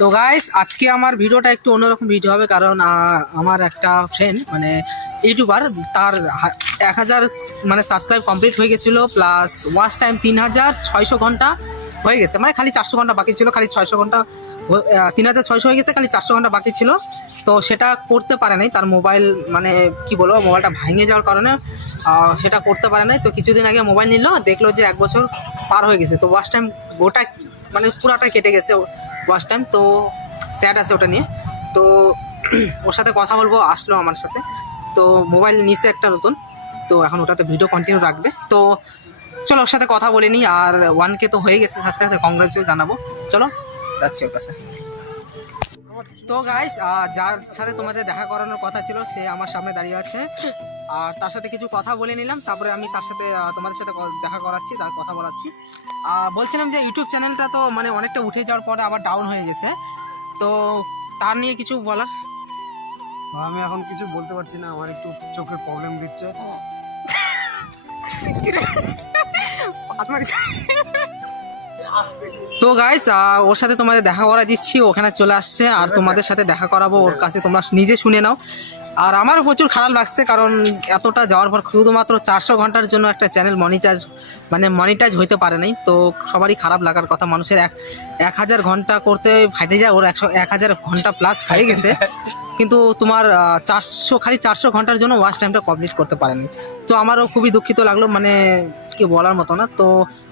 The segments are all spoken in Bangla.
তো গাইস আজকে আমার ভিডিওটা একটু অন্যরকম ভিডিও হবে কারণ আমার একটা ফ্রেন্ড মানে ইউটিউবার, তার এক হাজার মানে সাবস্ক্রাইব কমপ্লিট হয়ে গেছিল প্লাস ওয়াচ টাইম তিন হাজার ছয়শো ঘণ্টা হয়ে গেছে। মানে খালি চারশো ঘণ্টা বাকি ছিল, খালি ছয়শো ঘণ্টা তিন হাজার ছয়শো হয়ে গেছে, খালি চারশো ঘণ্টা বাকি ছিল। তো সেটা করতে পারে নাই, তার মোবাইল মানে কি বলব মোবাইলটা ভেঙে যাওয়ার কারণে সেটা করতে পারে নাই। তো কিছুদিন আগে মোবাইল নিল, দেখল যে এক বছর পার হয়ে গেছে। তো ওয়াচ টাইম গোটা মানে পুরাটা কেটে গেছে ওয়াশ টাইম, তো স্যাড আছে ওটা নিয়ে। তো ওর সাথে কথা বলব, আসলো আমার সাথে। তো মোবাইল নিচে একটা নতুন, তো এখন ওটাতে ভিডিও কন্টিনিউ রাখবে। তো চলো ওর সাথে কথা বলে নিই, আর ওয়ান কে তো হয়ে গেছে সাবস্ক্রাইব কংগ্রেসও জানাব। চলো, যাচ্ছি ওর কাছে। তো গাইস যার সাথে তোমাদের দেখা করানোর কথা ছিল সে আমার সামনে দাঁড়িয়ে আছে। আর তার সাথে কিছু কথা বলে নিলাম তারপরে আমি তার সাথে তোমাদের সাথে দেখা করাচ্ছি তার কথা বলাচ্ছি। বলছিলাম যে ইউটিউব চ্যানেলটা তো মানে অনেকটা উঠে যাওয়ার পরে আবার ডাউন হয়ে গেছে। তো তার নিয়ে কিছু বলার? আমি এখন কিছু বলতে পারছি না আমার একটু চোখের প্রবলেম দিচ্ছে। তো গাইস ওর সাথে তোমাদের দেখা করা দিচ্ছি। ওখানে চলে আসছে আর তোমাদের সাথে দেখা করাবো। ওর কাছে তোমরা নিজে শুনে নাও। আর আমারও প্রচুর খারাপ লাগছে কারণ এতটা যাওয়ার পর শুধুমাত্র চারশো ঘণ্টার জন্য একটা চ্যানেল মনিটাইজ মানে মনিটাইজ হইতে পারে নাই। তো সবারই খারাপ লাগার কথা। মানুষের এক এক হাজার ঘণ্টা করতে ফাইটে যায়। ওর একশো এক হাজার ঘণ্টা প্লাস হয়ে গেছে। কিন্তু তোমার চারশো, খালি চারশো ঘণ্টার জন্য ওয়াচ টাইমটা কমপ্লিট করতে পারেনি। তো আমারও খুবই দুঃখিত লাগল মানে কি বলার মতো না। তো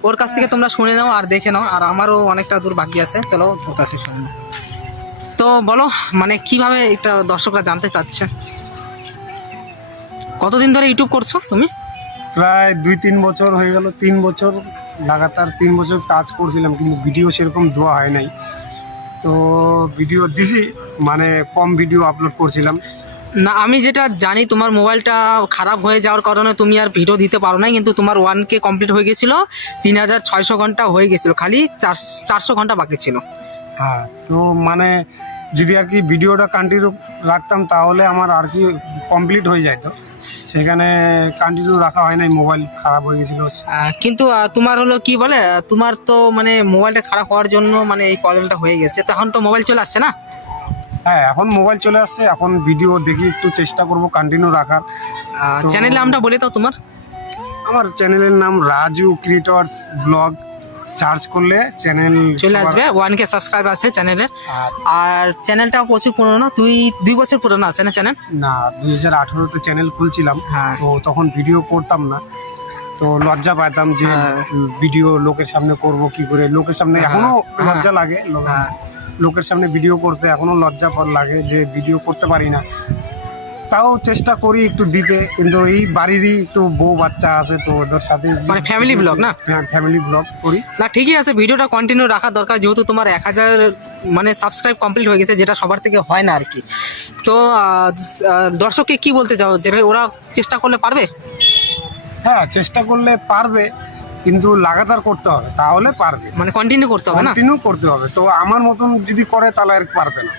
ওর কাছ থেকে তোমরা শুনে নাও আর দেখে নাও, আর আমারও অনেকটা দূর বাকি আছে। চলো ওর কাছে শুনে নাও। তো বলো মানে কীভাবে এটা দর্শকরা জানতে চাচ্ছে? কতদিন ধরে ইউটিউব করছ তুমি? প্রায় দুই তিন বছর হয়ে গেল, তিন বছর, লাগাতার তিন বছর কাজ করছিলাম, কিন্তু ভিডিও সেরকম দেওয়া হয় নাই। তো ভিডিও দিছি মানে কম ভিডিও আপলোড করছিলাম। না আমি যেটা জানি তোমার মোবাইলটা খারাপ হয়ে যাওয়ার কারণে তুমি আর ভিডিও দিতে পারো না কিন্তু তোমার ওয়ান কে কমপ্লিট হয়ে গেছিল তিন হাজার ছয়শো ঘণ্টা হয়ে গেছিল খালি চার চারশো ঘণ্টা বাকি ছিল। হ্যাঁ তো মানে যদি আর কি ভিডিওটা কন্টিনিউ রাখতাম তাহলে আমার আর কি কমপ্লিট হয়ে যেত সেখানে কন্টিনিউ রাখা হয় নাই মোবাইল খারাপ হয়ে গেছিল। কিন্তু তোমার হলো কি বলে তোমার তো মানে মোবাইলটা খারাপ হওয়ার জন্য মানে এই প্রবলেমটা হয়ে গেছে। তো এখন তো মোবাইল চলে আসছে না? হ্যাঁ এখন মোবাইল চলে আসছে। এখন ভিডিও দেখি একটু চেষ্টা করব কন্টিনিউ রাখার। চ্যানেলে নামটা বলে দাও তোমার। আমার চ্যানেলের নাম রাজু ক্রিয়েটর্স ব্লগ সার্চ করলে চ্যানেল চলে আসবে। ওয়ান কে সাবস্ক্রাইব আছে চ্যানেলের। আর চ্যানেলটা প্রচুর পুরোনো তুই দুই বছর পুরোনো আছে না চ্যানেল? না দুই হাজার আঠেরোতে চ্যানেল খুলছিলাম। হ্যাঁ। তো তখন ভিডিও করতাম না। তো লজ্জা পাইতাম যে হ্যাঁ। ভিডিও লোকের সামনে করব কি করে? লোকের সামনে হ্যাঁ, এখনও। লজ্জা লাগে। লোকের সামনে ভিডিও করতে এখনও লজ্জা লাগে যে ভিডিও করতে পারি না। তাও চেষ্টা করি একটু দিতে কিন্তু এই বাড়িরই একটু বউ বাচ্চা আছে তো ওদের সাথে মানে ফ্যামিলি vlog না? হ্যাঁ ফ্যামিলি ব্লগ করি। না ঠিকই আছে ভিডিওটা কন্টিনিউ রাখা দরকার যেহেতু তোমার এক হাজার মানে সাবস্ক্রাইব কমপ্লিট হয়ে গেছে যেটা সবার থেকে হয় না আর কি। তো দর্শককে কি বলতে চাও? যে ওরা চেষ্টা করলে পারবে? হ্যাঁ চেষ্টা করলে পারবে কিন্তু লাগাতার করতে হবে তাহলে পারবে। মানে কন্টিনিউ করতে হবে না? কন্টিনিউ করতে হবে তো আমার মতন যদি করে তাহলে আর পারবে না।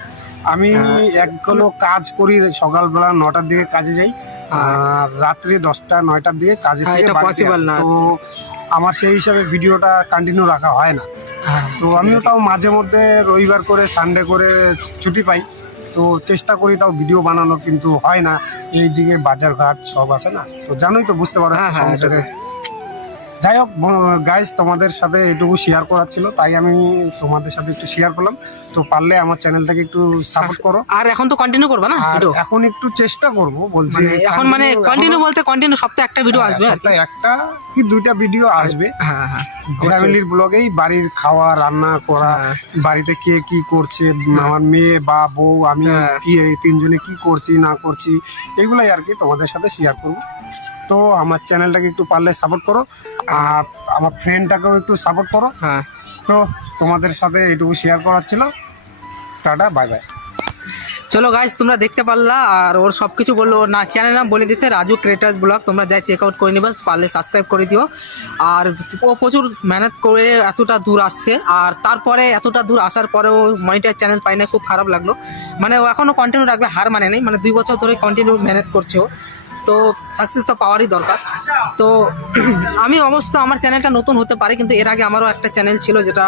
আমি হ্যাঁ। এক হলো কাজ করি সকালবেলা নটার দিকে কাজে যাই আর রাত্রে দশটা নয়টার দিকে কাজে হ্যাঁ, থেকে possible আসি। না। তো আমার সেই হিসাবে ভিডিওটা কন্টিনিউ রাখা হয় না হ্যাঁ তো আমিও তাও মাঝে মধ্যে রবিবার করে সানডে করে ছুটি পাই তো চেষ্টা করি তাও ভিডিও বানানোর কিন্তু হয় না এই দিকে বাজার ঘাট সব আছে না তো জানোই তো বুঝতে পারো হ্যাঁ, হ্যাঁ, সংসারে যাই হোক গাইজ তোমাদের সাথে এটুকু শেয়ার করার ছিল তাই আমি তোমাদের সাথে একটু শেয়ার করলাম। তো পারলে আমার চ্যানেলটাকে একটু সাপোর্ট করো। আর এখন তো কন্টিনিউ করবে না এখন একটু চেষ্টা করব বলছি মানে এখন মানে কন্টিনিউ বলতে কন্টিনিউ সপ্তাহে একটা ভিডিও হ্যাঁ, আসবে সপ্তাহে একটা কি দুইটা ভিডিও আসবে। হ্যাঁ হ্যাঁ ফ্যামিলির ব্লগেই বাড়ির খাওয়া রান্না করা হ্যাঁ। বাড়িতে কে কি করছে আমার মেয়ে বা বউ আমি হ্যাঁ। কি তিনজনে কি করছি না করছি এগুলাই আর কি তোমাদের সাথে শেয়ার করব। তো আমার চ্যানেলটাকে একটু পারলে সাপোর্ট করো। আর আমার ফ্রেন্ডটাকেও একটু সাপোর্ট করো। হ্যাঁ। তো তোমাদের সাথে এইটুকু শেয়ার করার ছিল। টাটা বাই বাই চলো গাইজ তোমরা দেখতে পারলা আর ওর সব কিছু বলল ওর না চ্যানেল নাম বলে দিছে রাজু ক্রিয়েটার্স ব্লগ তোমরা যাই চেক আউট করে নিবে পারলে সাবস্ক্রাইব করে দিও। আর ও প্রচুর মেহনত করে এতটা দূর আসছে আর তারপরে এতটা দূর আসার পরেও মনিটার চ্যানেল পাই না খুব খারাপ লাগল। মানে ও এখনও কন্টিনিউ রাখবে হার মানে নেই। মানে দুই বছর ধরে কন্টিনিউ মেহনত করছে ও। তো সাকসেস তো পাওয়ারই দরকার। তো আমি অবশ্য আমার চ্যানেলটা নতুন হতে পারে, কিন্তু এর আগে আমারও একটা চ্যানেল ছিল যেটা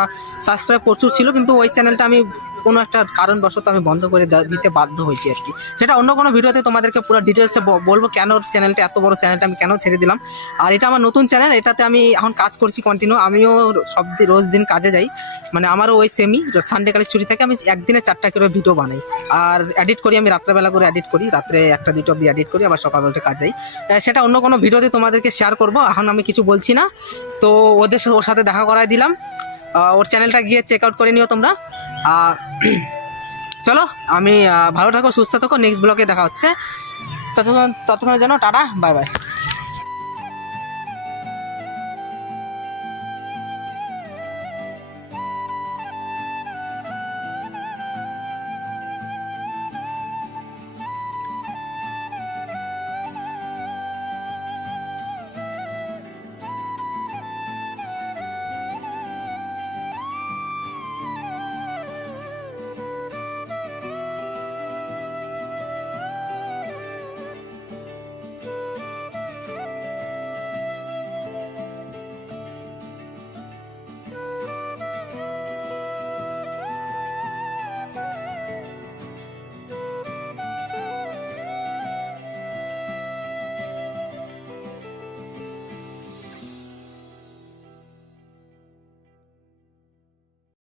সাবস্ক্রাইব প্রচুর ছিল, কিন্তু ওই চ্যানেলটা আমি কোনো একটা কারণবশত আমি বন্ধ করে দিতে বাধ্য হয়েছি আর কি। সেটা অন্য কোনো ভিডিওতে তোমাদেরকে পুরো ডিটেলসে বলব কেন চ্যানেলটা এত বড় চ্যানেলটা আমি কেন ছেড়ে দিলাম। আর এটা আমার নতুন চ্যানেল এটাতে আমি এখন কাজ করছি কন্টিনিউ আমিও সব রোজ দিন কাজে যাই। মানে আমারও ওই সেমি সানডে কালে ছুটি থাকে আমি একদিনে চারটা করে ভিডিও বানাই। আর এডিট করি, আমি রাত্রেবেলা করে এডিট করি, রাত্রে একটা দুটো অব্দি এডিট করি, আবার সকালবেলা কাজ যাই। সেটা অন্য কোনো ভিডিওতে তোমাদেরকে শেয়ার করব। এখন আমি কিছু বলছি না। তো ওদের ওর সাথে দেখা করাই দিলাম। ওর চ্যানেলটা গিয়ে চেক আউট করে নিও তোমরা। চলো, আমি ভালো থাকো, সুস্থ থাকো নেক্সট ব্লগে দেখা হচ্ছে। ততক্ষণ ততক্ষণের জন্য টাটা বাই বাই